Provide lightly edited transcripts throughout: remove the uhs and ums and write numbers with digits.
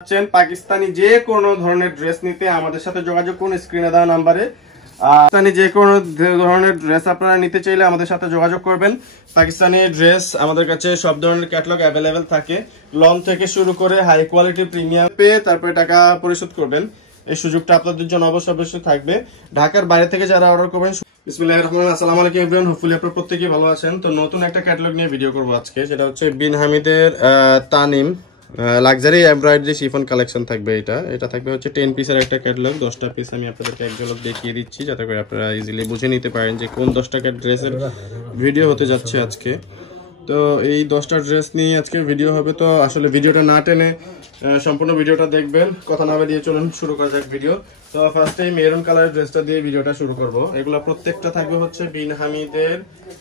চাচ্ছেন পাকিস্তানি যে কোনো ধরনের ড্রেস নিতে আমাদের সাথে যোগাযোগ করুন স্ক্রিনে দেওয়া নাম্বারে। পাকিস্তানি যে কোনো ধরনের ড্রেস আপনারা নিতে চাইলে আমাদের সাথে যোগাযোগ করবেন। পাকিস্তানি ড্রেস আমাদের কাছে সব ধরনের ক্যাটালগ অ্যাভেলেবেল থাকে, লং থেকে শুরু করে হাই কোয়ালিটি প্রিমিয়াম পেয়ে তারপরে টাকা পরিশোধ করবেন। এই সুযোগটা আপনাদের জন্য অবশ্যই থাকবে। ঢাকার বাইরে থেকে যারা অর্ডার করবেন, বিসমিল্লাহির রহমানির রহিম, আসসালামু আলাইকুম এভরিওয়ান, হোপফুলি আপনারা প্রত্যেকেই ভালো আছেন। তো নতুন একটা ক্যাটালগ নিয়ে ভিডিও করব আজকে, যেটা হচ্ছে বিন হামিদের Tanim luxury embroidery chiffon collection থাকবে। এটা থাকবে হচ্ছে 10 পিসের একটা ক্যাটালগ। 10টা পিস আমি আপনাদেরকে এক ঝলক দেখিয়ে দিচ্ছি, যাতে করে আপনারা ইজিলি বুঝে নিতে পারেন যে কোন 10 টাকার ড্রেসের ভিডিও হতে যাচ্ছে আজকে। তো এই 10টা ড্রেস নিয়ে আজকে ভিডিও হবে। তো আসলে ভিডিওটা না টেনে সম্পূর্ণ ভিডিওটা দেখবেন। কথা না বাড়িয়ে চলুন শুরু করা যাক ভিডিও। তো ফার্স্টে মেরুন কালারের ড্রেসটা দিয়ে ভিডিওটা শুরু করব। এগুলো প্রত্যেকটা থাকবে হচ্ছে বিন হামিদের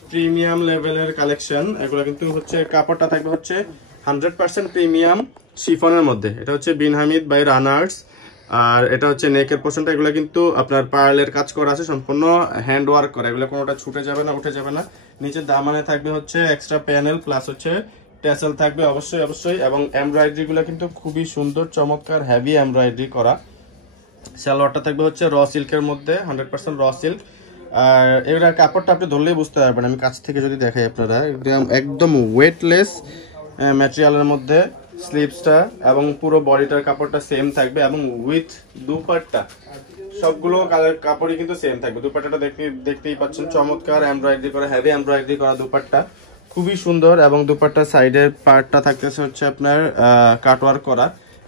প্রিমিয়াম লেভেলের কালেকশন। এগুলো কিন্তু হচ্ছে কাপড়টা থাকবে হচ্ছে 100% প্রিমিয়াম শিফনের মধ্যে। এটা হচ্ছে বিন হামিদ বাই রানার্স। আর এটা হচ্ছে নেকের পোর্শনটা, এগুলো কিন্তু আপনার পার্লের কাজ করা আছে, সম্পূর্ণ হ্যান্ড ওয়ার্ক করা। এগুলো কোনোটা ছুটে যাবে না, উঠে যাবে না। নিচের দামানে থাকবে হচ্ছে এক্সট্রা প্যানেল প্লাস হচ্ছে ট্যাসেল থাকবে অবশ্যই। এবং এমব্রয়ডারি গুলো কিন্তু খুবই সুন্দর চমৎকার হেভি এমব্রয়ডারি করা। সালোয়ারটা থাকবে হচ্ছে র সিল্কের মধ্যে, 100% র সিল্ক। আর এগুলোর কাপড়টা আপনি ধরলেই বুঝতে পারবেন। আমি কাছ থেকে যদি দেখাই আপনারা, একদম ওয়েটলেস ম্যাটেরিয়ালের মধ্যে স্লিভসটা এবং পুরো বডিটার কাপড়টা সেম থাকবে। এবং উইথ দুপাট্টা সবগুলো কাপড়ই কিন্তু সেম থাকবে। দুপাট্টাটা দেখতেই পাচ্ছেন, চমৎকার এমব্রয়ডারি করা, হেভি এমব্রয়ডারি করা দুপাট্টা, খুবই সুন্দর। এবং দুপাট্টার সাইডের পার্টটা থাকতেছে হচ্ছে আপনার কাটওয়ার্ক করা।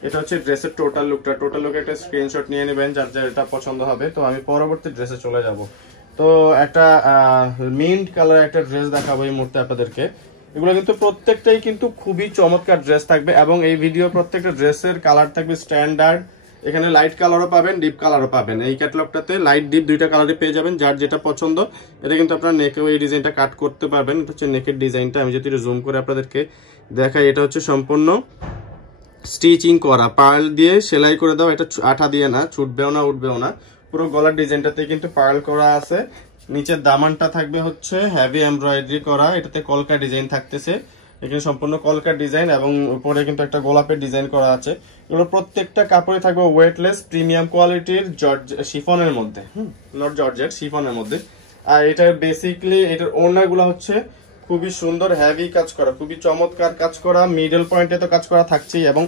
এটা হচ্ছে ড্রেসের টোটাল লুকটা। টোটাল লুকে একটা স্ক্রিনশট নিয়ে নেবেন যার যার এটা পছন্দ হবে। তো আমি পরবর্তী ড্রেসে চলে যাব। তো একটা মিন্ট কালার একটা ড্রেস দেখাবো এই মুহূর্তে আপনাদেরকে। এগুলো কিন্তু প্রত্যেকটাই কিন্তু খুবই চমৎকার ড্রেস থাকবে। এবং এই ভিডিও প্রত্যেকটা ড্রেসের কালার থাকবে স্ট্যান্ডার্ড। এখানে লাইট কালারও পাবেন, ডিপ কালারও পাবেন। এই ক্যাটালগটাতে লাইট ডিপ দুইটা কালারই পেয়ে যাবেন, যার যেটা পছন্দ। এটা কিন্তু আপনার নেকেও এই ডিজাইনটা কাট করতে পারবেন। এটা হচ্ছে নেকের ডিজাইনটা। আমি যদি জুম করে আপনাদেরকে দেখাই, এটা হচ্ছে সম্পূর্ণ স্টিচিং করা, পার্ল দিয়ে সেলাই করে দাও। এটা আঠা দিয়ে না, ছুটবেও না, উঠবেও না। পুরো গলার ডিজাইনটাতে কিন্তু পার্ল করা আছে। নিচের দামানটা থাকবে হচ্ছে হেভি এমব্রয়ডারি করা, এটাতে কলকা ডিজাইন থাকতেছে। এখানে সম্পূর্ণ কলকার ডিজাইন এবং উপরে কিন্তু একটা গোলাপের ডিজাইন করা আছে। এগুলো প্রত্যেকটা কাপড়ে থাকবে ওয়েটলেস প্রিমিয়াম কোয়ালিটির শিফনের মধ্যে, নট জর্জেট, শিফনের মধ্যে। আর এটা বেসিক্যালি এটার ওড়নাগুলো হচ্ছে খুবই সুন্দর হেভি কাজ করা, খুবই চমৎকার কাজ করা। মিডল পয়েন্টে তো কাজ করা থাকছেই, এবং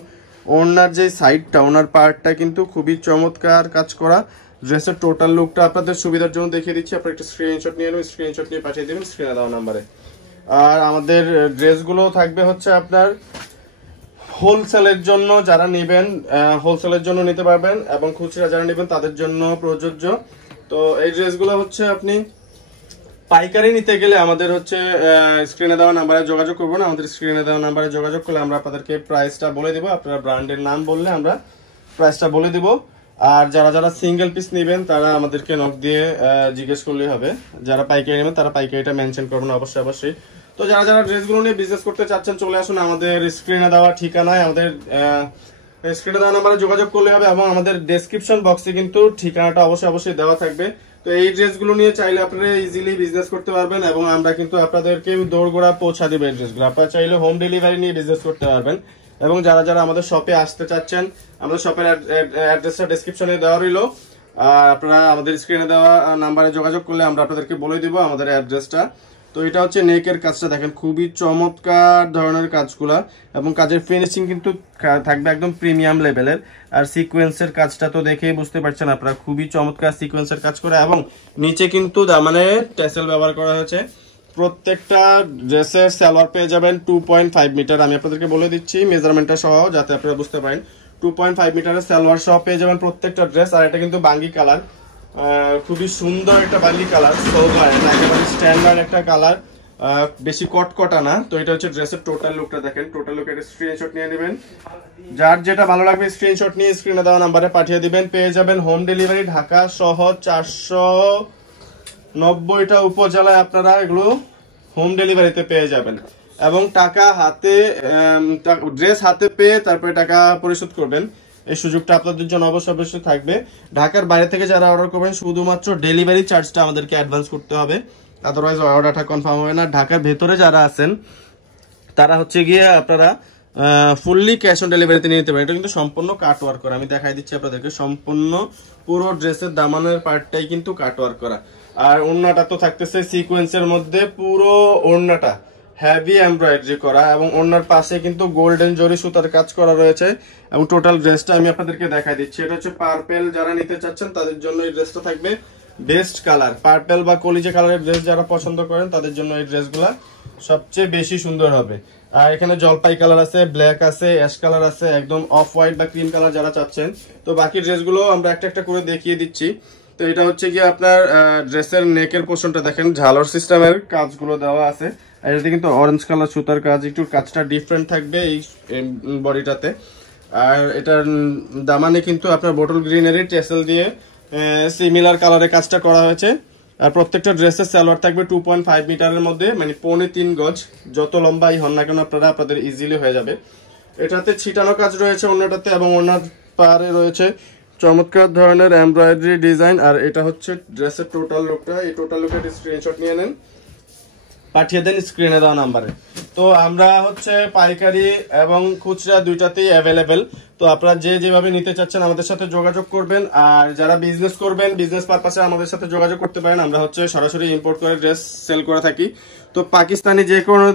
ওড়নার যে সাইডটা, ওনার পার্টটা কিন্তু খুবই চমৎকার কাজ করা। ড্রেসের টোটাল লুকটা আপনাদের সুবিধার জন্য দেখিয়ে দিচ্ছি। আপনারা একটা স্ক্রিনশট নিয়ে নেবেন, স্ক্রিনশট নিয়ে পাঠিয়ে দেবেন স্ক্রিনে দেওয়া নাম্বারে। আর আমাদের ড্রেসগুলো থাকবে হচ্ছে আপনার হোলসেলের জন্য, যারা নেবেন হোলসেলের জন্য নিতে পারবেন, এবং খুচরা যারা নেবেন তাদের জন্য প্রযোজ্য। তো এই ড্রেসগুলো হচ্ছে আপনি পাইকারি নিতে গেলে আমাদের হচ্ছে স্ক্রিনে দেওয়া নাম্বারে যোগাযোগ করবো না। আমাদের স্ক্রিনে দেওয়া নাম্বারে যোগাযোগ করলে আমরা আপনাদেরকে প্রাইসটা বলে দেবো। আপনারা ব্র্যান্ডের নাম বললে আমরা প্রাইসটা বলে দিব। আর যারা সিঙ্গেল পিস নেবেন তারা আমাদেরকে নক দিয়ে জিজ্ঞেস করলেই হবে। যারা পাইকারি নেবেন তারা পাইকারিটা মেনশন করবেন অবশ্যই। তো যারা ড্রেসগুলো নিয়ে বিজনেস করতে চাচ্ছেন, চলে আসুন আমাদের স্ক্রিনে দেওয়া ঠিকানায়। আমাদের স্ক্রিনে দেওয়া নাম্বারে যোগাযোগ করলে হবে, এবং আমাদের ডেসক্রিপশন বক্সে কিন্তু ঠিকানাটা অবশ্যই দেওয়া থাকবে। তো এই ড্রেসগুলো নিয়ে চাইলে আপনারা ইজিলি বিজনেস করতে পারবেন, এবং আমরা কিন্তু আপনাদেরকে দৌড়গোড়া পৌঁছা দেবো এই ড্রেসগুলো। আপনারা চাইলে হোম ডেলিভারি নিয়ে বিজনেস করতে পারবেন। এবং যারা আমাদের শপে আসতে চাচ্ছেন, আমাদের শপের অ্যাড্রেসটা ডেসক্রিপশনে দেওয়া রইলো। আর আপনারা আমাদের স্ক্রিনে দেওয়া নাম্বারে যোগাযোগ করলে আমরা আপনাদেরকে বলে দিব আমাদের অ্যাড্রেসটা। তো এটা হচ্ছে নেকের কাজটা দেখেন, খুবই চমৎকার ধরনের কাজগুলা, এবং কাজের ফিনিশিং কিন্তু থাকবে একদম প্রিমিয়াম লেভেলের। আর সিকোয়েন্সের কাজটা তো দেখেই বুঝতে পারছেন আপনারা, খুবই চমৎকার সিকোয়েন্সের কাজ করে। এবং নিচে কিন্তু মানে ট্যাসেল ব্যবহার করা হয়েছে। প্রত্যেকটা ড্রেসের সালোয়ার পেয়ে যাবেন 2.5 মিটার। আমি আপনাদেরকে বলে দিচ্ছি মেজারমেন্টটা সহ, যাতে আপনারা বুঝতে পারেন। 2.5 মিটারের সালোয়ার সহ পেয়ে যাবেন প্রত্যেকটা ড্রেস। আর এটা কিন্তু বাঙ্গি কালার, খুবই সুন্দর একটা বাঙ্গি কালার, একেবারে স্ট্যান্ডার্ড একটা কালার, বেশি কটকটা না। তো এটা হচ্ছে ড্রেসের টোটাল লুকটা দেখেন। টোটাল লুক একটা স্ক্রিনশট নিয়ে নেবেন, যার যেটা ভালো লাগবে স্ক্রিনশট নিয়ে স্ক্রিনে দেওয়া নাম্বারে পাঠিয়ে দিবেন। পেয়ে যাবেন হোম ডেলিভারি ঢাকা সহ 490টা উপজেলায় আপনারা এগুলো হোম ডেলিভারিতে পেয়ে যাবেন। এবং টাকা হাতে, ড্রেস হাতে পেয়ে তারপরে টাকা পরিশোধ করবেন। এই সুযোগটা আপনাদের জন্য অবশ্যই থাকবে। ঢাকার বাইরে থেকে যারা অর্ডার করবেন, শুধুমাত্র ডেলিভারি চার্জটা আমাদেরকে অ্যাডভান্স করতে হবে, আদারওয়াইজ অর্ডারটা কনফার্ম হবে না। ঢাকার ভেতরে যারা আছেন তারা হচ্ছে গিয়ে আপনারা ফুললি ক্যাশ অন ডেলিভারিতে নিয়ে নিতে পারেন। এটা কিন্তু সম্পূর্ণ কাট ওয়ার্ক করা, আমি দেখাই দিচ্ছি আপনাদেরকে। সম্পূর্ণ পুরো ড্রেসের দামানের পার্টটাই কিন্তু কাট ওয়ার্ক করা। আর ওড়নাটা তো থাকতেছে সিকোয়েন্সের মধ্যে, পুরো ওড়নাটা হেভি এমব্রয়ডারি করা এবং ওড়নার পাশে কিন্তু গোল্ডেন জরি সুতার কাজ করা রয়েছে। এবং টোটাল ড্রেসটা আমি আপনাদেরকে দেখাই দিচ্ছি। এটা হচ্ছে পার্পেল, যারা নিতে চাচ্ছেন তাদের জন্য এই ড্রেসটা থাকবে বেস্ট কালার। পার্পেল বা কলিজা কালারের ড্রেস যারা পছন্দ করেন তাদের জন্য এই ড্রেসগুলা সবচেয়ে বেশি সুন্দর হবে। আর এখানে জলপাই কালার আছে, ব্ল্যাক আছে, অ্যাশ কালার আছে, একদম অফ হোয়াইট বা ক্রিম কালার যারা চাচ্ছেন। তো বাকি ড্রেসগুলো আমরা একটা একটা করে দেখিয়ে দিচ্ছি। তো এটা হচ্ছে কি আপনার ড্রেসের নেকের পোর্শনটা দেখেন, ঝালর সিস্টেমের কাজগুলো দেওয়া আছে। আর এটাতে কিন্তু অরেঞ্জ কালার সুতার কাজ, একটু কাজটা ডিফারেন্ট থাকবে এই বডিটাতে। আর এটার দামানে কিন্তু আপনার বোটল গ্রিনারি টেসেল দিয়ে সিমিলার কালারের কাজটা করা হয়েছে। আর প্রত্যেকটা ড্রেসের সালোয়ার থাকবে 2.5 মিটারের মধ্যে, মানে 3.25 গজ। যত লম্বাই হন না কেন আপনাদের ইজিলি হয়ে যাবে। এটাতে ছিটানো কাজ রয়েছে অন্যটাতে, এবং ওনার পারে রয়েছে চমৎকার ধরনের এমব্রয়ডারি ডিজাইন। আর এটা হচ্ছে ড্রেসের টোটাল লুকটা। এই টোটাল লুকটা স্ক্রিনশট নিয়ে নেন, পাঠিয়ে দেন স্ক্রিনে দেওয়া নাম্বারে। তো আমরা হচ্ছে পাইকারি এবং খুচরা দুইটাতেই অ্যাভেলেবেল। তো আপনারা যেভাবে নিতে চাচ্ছেন আমাদের সাথে যোগাযোগ করবেন। আর যারা বিজনেস করবেন, বিজনেস পারপাসে আমাদের সাথে যোগাযোগ করতে পারেন। আমরা হচ্ছে সরাসরি ইম্পোর্ট করে ড্রেস সেল করে থাকি। তো পাকিস্তানি যে কোনো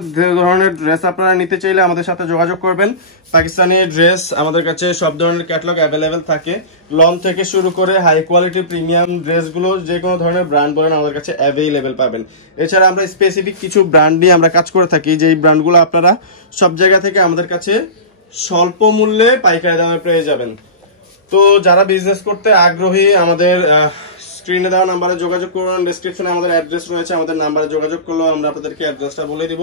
ধরনের ড্রেস আপনারা নিতে চাইলে আমাদের সাথে যোগাযোগ করবেন। পাকিস্তানি ড্রেস আমাদের কাছে সব ধরনের ক্যাটালগ অ্যাভেলেবেল থাকে। লং থেকে শুরু করে হাই কোয়ালিটি প্রিমিয়াম ড্রেসগুলো যে কোনো ধরনের ব্র্যান্ড বলেন আমাদের কাছে অ্যাভেলেবেল পাবেন। এছাড়া আমরা স্পেসিফিক কিছু ব্র্যান্ড নিয়ে আমরা কাজ করে থাকি, যে ব্র্যান্ডগুলো আপনারা সব জায়গা থেকে আমাদের কাছে স্বল্প মূল্যে পাইকারি দামে পেয়ে যাবেন। তো যারা বিজনেস করতে আগ্রহী আমাদের স্ক্রিনে দেওয়া নাম্বারে যোগাযোগ করুন। ডেসক্রিপশনে আমাদের অ্যাড্রেস রয়েছে, আমাদের নাম্বারে যোগাযোগ করলেও আমরা আপনাদেরকে অ্যাড্রেসটা বলে দিব।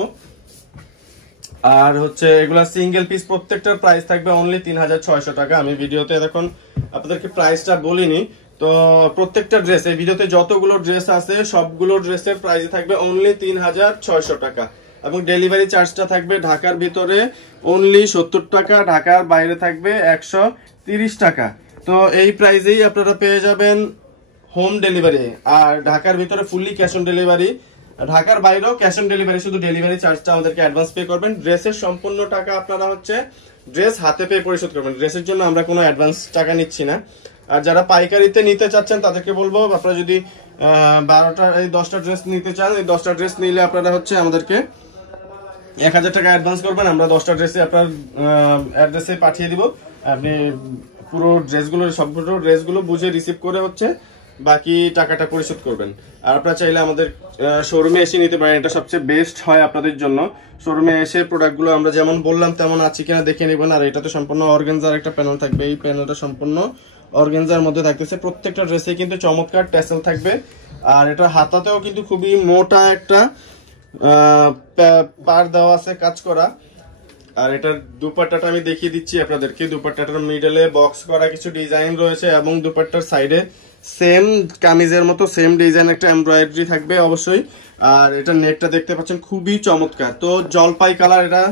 আর হচ্ছে এগুলা সিঙ্গেল পিস, প্রত্যেকটার প্রাইস থাকবে অনলি 3600 টাকা। আমি ভিডিওতে এখন আপনাদেরকে প্রাইসটা বলিনি। তো প্রত্যেকটা ড্রেস, এই ভিডিওতে যতগুলো ড্রেস আছে সবগুলো ড্রেসের প্রাইস থাকবে অনলি 3600 টাকা। এবং ডেলিভারি চার্জটা থাকবে ঢাকার ভিতরে অনলি 70 টাকা, ঢাকার বাইরে থাকবে 130 টাকা। তো এই প্রাইসেই আপনারা পেয়ে যাবেন হোম ডেলিভারি। আর ঢাকার ভিতরে ফুললি ক্যাশ অন ডেলিভারি, ঢাকার বাইরেও ক্যাশ অন ডেলিভারি, শুধু ডেলিভারি চার্জটা আমাদেরকে অ্যাডভান্স পে করবেন। ড্রেসের সম্পূর্ণ টাকা আপনারা হচ্ছে ড্রেস হাতে পেয়ে পরিশোধ করবেন। ড্রেসের জন্য আমরা কোনো অ্যাডভান্স টাকা নিচ্ছি না। আর যারা পাইকারিতে নিতে চাচ্ছেন তাদেরকে বলবো, আপনারা যদি 10টা ড্রেস নিতে চান, এই 10টা ড্রেস নিলে আপনারা হচ্ছে আমাদেরকে 1000 টাকা অ্যাডভান্স করবেন। আমরা 10টা ড্রেসে আপনার অ্যাড্রেসে পাঠিয়ে দিব। আপনি পুরো সবগুলো ড্রেসগুলো বুঝে রিসিভ করে হচ্ছে বাকি টাকাটা পরিশোধ করবেন। আর আপনারা চাইলে আমাদের শোরুমে এসে নিতে পারেন, এটা সবচেয়ে বেস্ট হয় আপনাদের জন্য। শোরুমে এসে প্রোডাক্টগুলো আমরা যেমন বললাম তেমন আছে কিনা দেখে নেবেন। আর এটা তো সম্পূর্ণ অর্গানজার একটা প্যানেল থাকবে, এই প্যানেলটা সম্পূর্ণ অর্গানজার মধ্যে থাকতেছে। প্রত্যেকটা ড্রেসে কিন্তু চমৎকার ট্যাসেল থাকবে। আর এটা হাতাতেও কিন্তু খুবই মোটা একটা পার দেওয়া আছে কাজ করা। আর এটার দুপাট্টাটা আমি দেখিয়ে দিচ্ছি আপনাদেরকে। দুপাট্টাটার মিডলে বক্স করা কিছু ডিজাইন রয়েছে এবং দুপাট্টার সাইডে সেম কামিজের মতো সেম ডিজাইন একটা এমব্রয়ডারি থাকবে অবশ্যই। আর এটা নেকটা দেখতে পাচ্ছেন খুবই চমৎকার। তো জলপাই কালার, এটা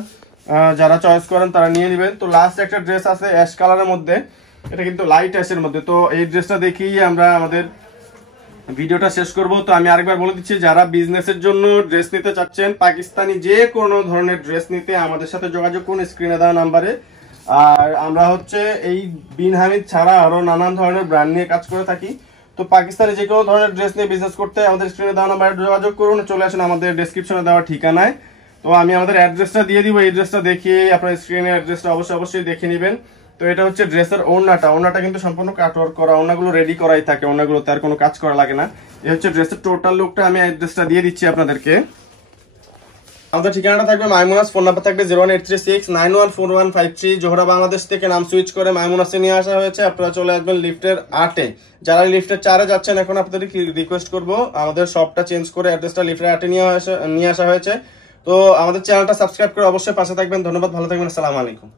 যারা চয়েস করেন তারা নিয়ে নেবেন। তো লাস্ট একটা ড্রেস আছে অ্যাশ কালারের মধ্যে, এটা কিন্তু লাইট অ্যাশের মধ্যে। তো এই ড্রেসটা দেখেই আমরা আমাদের ভিডিওটা শেষ করব। তো আমি আরেকবার বলে দিচ্ছি, যারা বিজনেসের জন্য ড্রেস নিতে চাচ্ছেন, পাকিস্তানি যে কোনো ধরনের ড্রেস নিতে আমাদের সাথে যোগাযোগ করুন স্ক্রিনে দেওয়া নাম্বারে। আর আমরা হচ্ছে এই বিন হামিদ ছাড়া আরো নানান ধরনের ব্র্যান্ড নিয়ে কাজ করে থাকি। তো পাকিস্তানি যে কোনো ধরনের ড্রেস নিয়ে বিজনেস করতে আমাদের স্ক্রিনে দেওয়া নাম্বারে যোগাযোগ করুন, চলে আসুন আমাদের ডেসক্রিপশনে দেওয়া ঠিকানায়। তো আমি আমাদের অ্যাড্রেসটা দিয়ে দিব, এই ড্রেসটা দেখিয়ে আপনার স্ক্রিনের অ্যাড্রেসটা অবশ্যই দেখে নেবেন। তো এটা হচ্ছে ড্রেসের ওড়নাটা কিন্তু সম্পূর্ণ কাটওয়ার্ক করা, ওড়নাগুলো রেডি করাই থাকে, ওড়নাগুলোতে আর কোনো কাজ করা লাগে না। এই হচ্ছে ড্রেসের টোটাল লুকটা, আমি অ্যাড্রেসটা দিয়ে দিচ্ছি আপনাদেরকে। আমাদের ঠিকানাটা থাকবে মাইমুনাস, ফোন নাম্বার থাকবে 01836914153। জোহরা বাংলাদেশ থেকে নাম সুইচ করে মাইমুনাসে নিয়ে আসা হয়েছে। আপনারা চলে আসবেন লিফটের 8-এ। যারা লিফটের 4-এ যাচ্ছেন, এখন আপনাদের রিকোয়েস্ট করবো আমাদের শপটা চেঞ্জ করে অ্যাড্রেসটা লিফটের 8-এ নিয়ে আসা হয়েছে। তো আমাদের চ্যানেলটা সাবস্ক্রাইব করে অবশ্যই পাশে থাকবেন। ধন্যবাদ, ভালো থাকবেন, আসসালামু আলাইকুম।